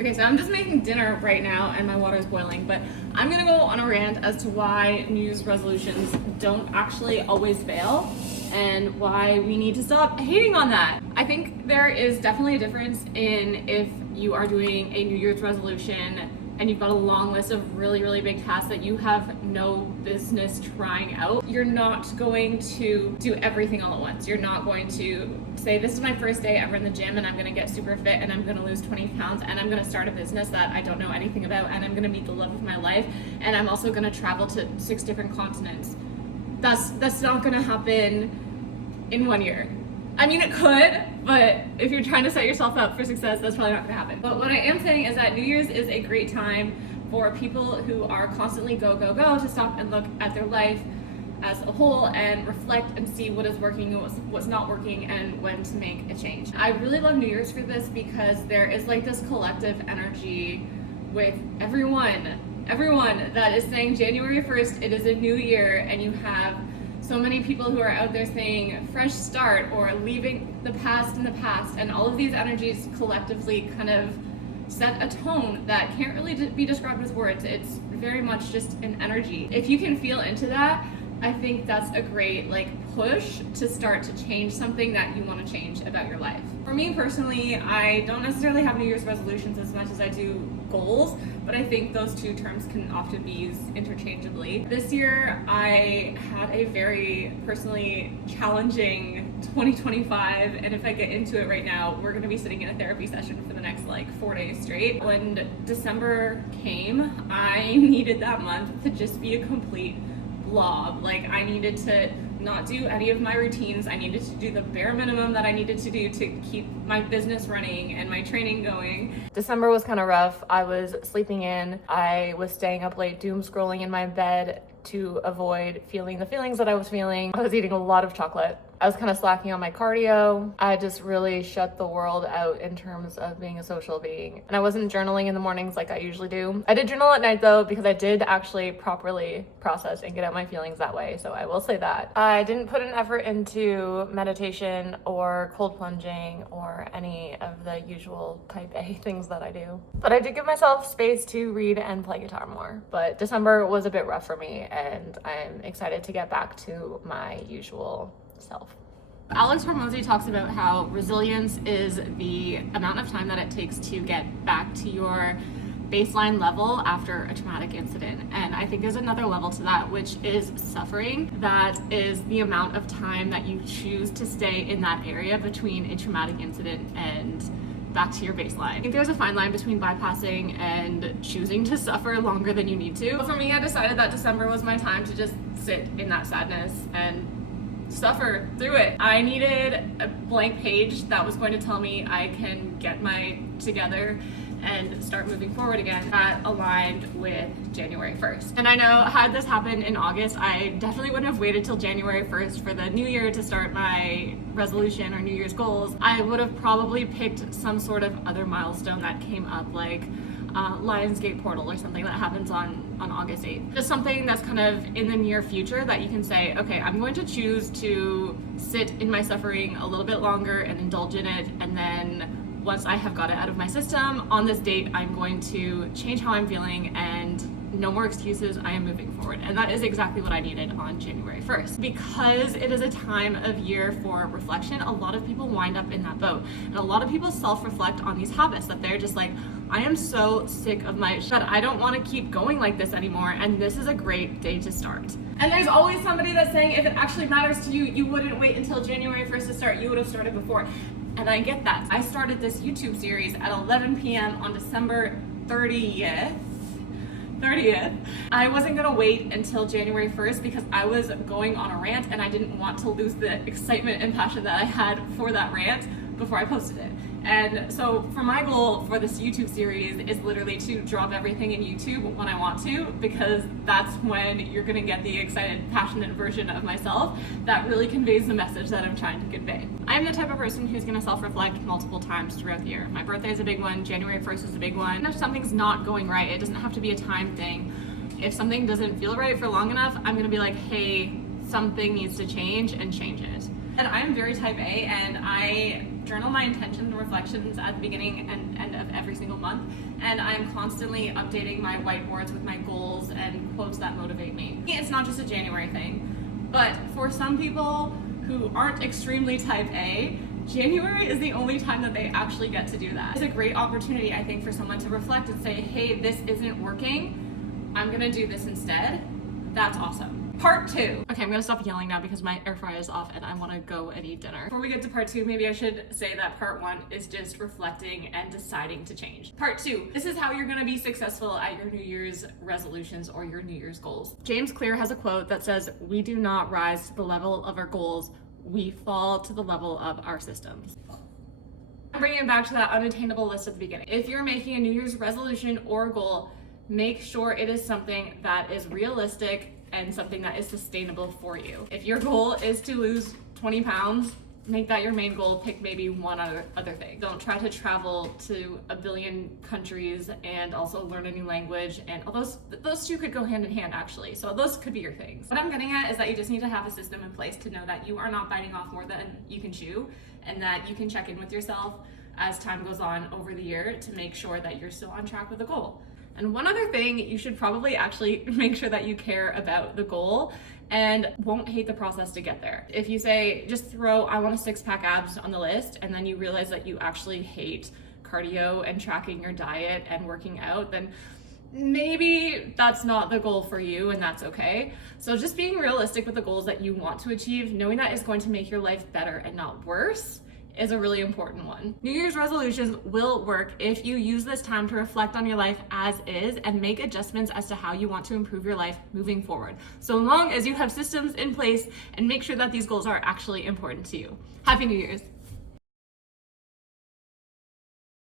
Okay, so I'm just making dinner right now and my water is boiling, but I'm gonna go on a rant as to why New Year's resolutions don't actually always fail and why we need to stop hating on that. I think there is definitely a difference in if you are doing a New Year's resolution and you've got a long list of really, really big tasks that you have no business trying out. You're not going to do everything all at once. You're not going to say, this is my first day ever in the gym and I'm gonna get super fit and I'm gonna lose 20 pounds and I'm gonna start a business that I don't know anything about and I'm gonna meet the love of my life and I'm also gonna travel to 6 different continents. That's not gonna happen in 1 year. I mean, it could, but if you're trying to set yourself up for success, that's probably not gonna happen. But what I am saying is that New Year's is a great time for people who are constantly go, go, go to stop and look at their life as a whole and reflect and see what is working and what's not working and when to make a change. I really love New Year's for this because there is like this collective energy with everyone that is saying January 1st, it is a new year, and you have so many people who are out there saying fresh start or leaving the past in the past, and all of these energies collectively kind of set a tone that can't really be described with words. It's very much just an energy. If you can feel into that, I think that's a great push to start to change something that you want to change about your life. For me personally, I don't necessarily have New Year's resolutions as much as I do goals, but I think those two terms can often be used interchangeably. This year, I had a very personally challenging 2025, and if I get into it right now, we're going to be sitting in a therapy session for the next 4 days straight. When December came, I needed that month to just be a complete blob. I needed to not do any of my routines. I needed to do the bare minimum that I needed to do to keep my business running and my training going. December was kind of rough. I was sleeping in. I was staying up late, doom scrolling in my bed to avoid feeling the feelings that I was feeling. I was eating a lot of chocolate. I was kind of slacking on my cardio. I just really shut the world out in terms of being a social being. And I wasn't journaling in the mornings like I usually do. I did journal at night though, because I did actually properly process and get out my feelings that way. So I will say that. I didn't put an effort into meditation or cold plunging or any of the usual type A things that I do. But I did give myself space to read and play guitar more. But December was a bit rough for me, and I'm excited to get back to my usual self. Alex Hormozi talks about how resilience is the amount of time that it takes to get back to your baseline level after a traumatic incident. And I think there's another level to that, which is suffering. That is the amount of time that you choose to stay in that area between a traumatic incident and back to your baseline. I think there's a fine line between bypassing and choosing to suffer longer than you need to. But for me, I decided that December was my time to just sit in that sadness and suffer through it. I needed a blank page that was going to tell me I can get my together and start moving forward again. That aligned with January 1st. And I know had this happened in August, I definitely wouldn't have waited till January 1st for the new year to start my resolution or New Year's goals. I would have probably picked some sort of other milestone that came up, like Lionsgate Portal or something that happens on August 8th. Just something that's kind of in the near future that you can say, okay, I'm going to choose to sit in my suffering a little bit longer and indulge in it, and then once I have got it out of my system, on this date, I'm going to change how I'm feeling and no more excuses, I am moving forward. And that is exactly what I needed on January 1st. Because it is a time of year for reflection, a lot of people wind up in that boat. And a lot of people self-reflect on these habits that they're just like, I am so sick of my shit. I don't want to keep going like this anymore. And this is a great day to start. And there's always somebody that's saying if it actually matters to you, you wouldn't wait until January 1st to start. You would have started before. And I get that. I started this YouTube series at 11 p.m. on December 30th. I wasn't gonna wait until January 1st because I was going on a rant and I didn't want to lose the excitement and passion that I had for that rant before I posted it. And so for my goal for this YouTube series is literally to drop everything in YouTube when I want to, because that's when you're gonna get the excited, passionate version of myself that really conveys the message that I'm trying to convey. I'm the type of person who's gonna self-reflect multiple times throughout the year. My birthday is a big one, January 1st is a big one. And if something's not going right, it doesn't have to be a time thing. If something doesn't feel right for long enough, I'm gonna be like, hey, something needs to change, and change it. And I'm very type A, and I journal my intentions and reflections at the beginning and end of every single month, and I'm constantly updating my whiteboards with my goals and quotes that motivate me. It's not just a January thing, but for some people who aren't extremely type A, January is the only time that they actually get to do that. It's a great opportunity, I think, for someone to reflect and say, hey, this isn't working, I'm gonna do this instead. That's awesome. Part 2. Okay, I'm gonna stop yelling now because my air fryer is off and I wanna go and eat dinner. Before we get to part 2, maybe I should say that part 1 is just reflecting and deciding to change. Part 2, this is how you're gonna be successful at your New Year's resolutions or your New Year's goals. James Clear has a quote that says, "We do not rise to the level of our goals, we fall to the level of our systems." I'm bringing it back to that unattainable list at the beginning. If you're making a New Year's resolution or goal, make sure it is something that is realistic and something that is sustainable for you. If your goal is to lose 20 pounds, make that your main goal. Pick maybe one other thing. Don't try to travel to a billion countries and also learn a new language, and all those two could go hand in hand actually. So those could be your things. What I'm getting at is that you just need to have a system in place to know that you are not biting off more than you can chew, and that you can check in with yourself as time goes on over the year to make sure that you're still on track with the goal. And one other thing, you should probably actually make sure that you care about the goal and won't hate the process to get there. If you say, just throw, I want a 6-pack abs on the list, and then you realize that you actually hate cardio and tracking your diet and working out, then maybe that's not the goal for you, and that's okay. So just being realistic with the goals that you want to achieve, knowing that is going to make your life better and not worse, is a really important one. New Year's resolutions will work if you use this time to reflect on your life as is and make adjustments as to how you want to improve your life moving forward, so long as you have systems in place and make sure that these goals are actually important to you. Happy New Year's.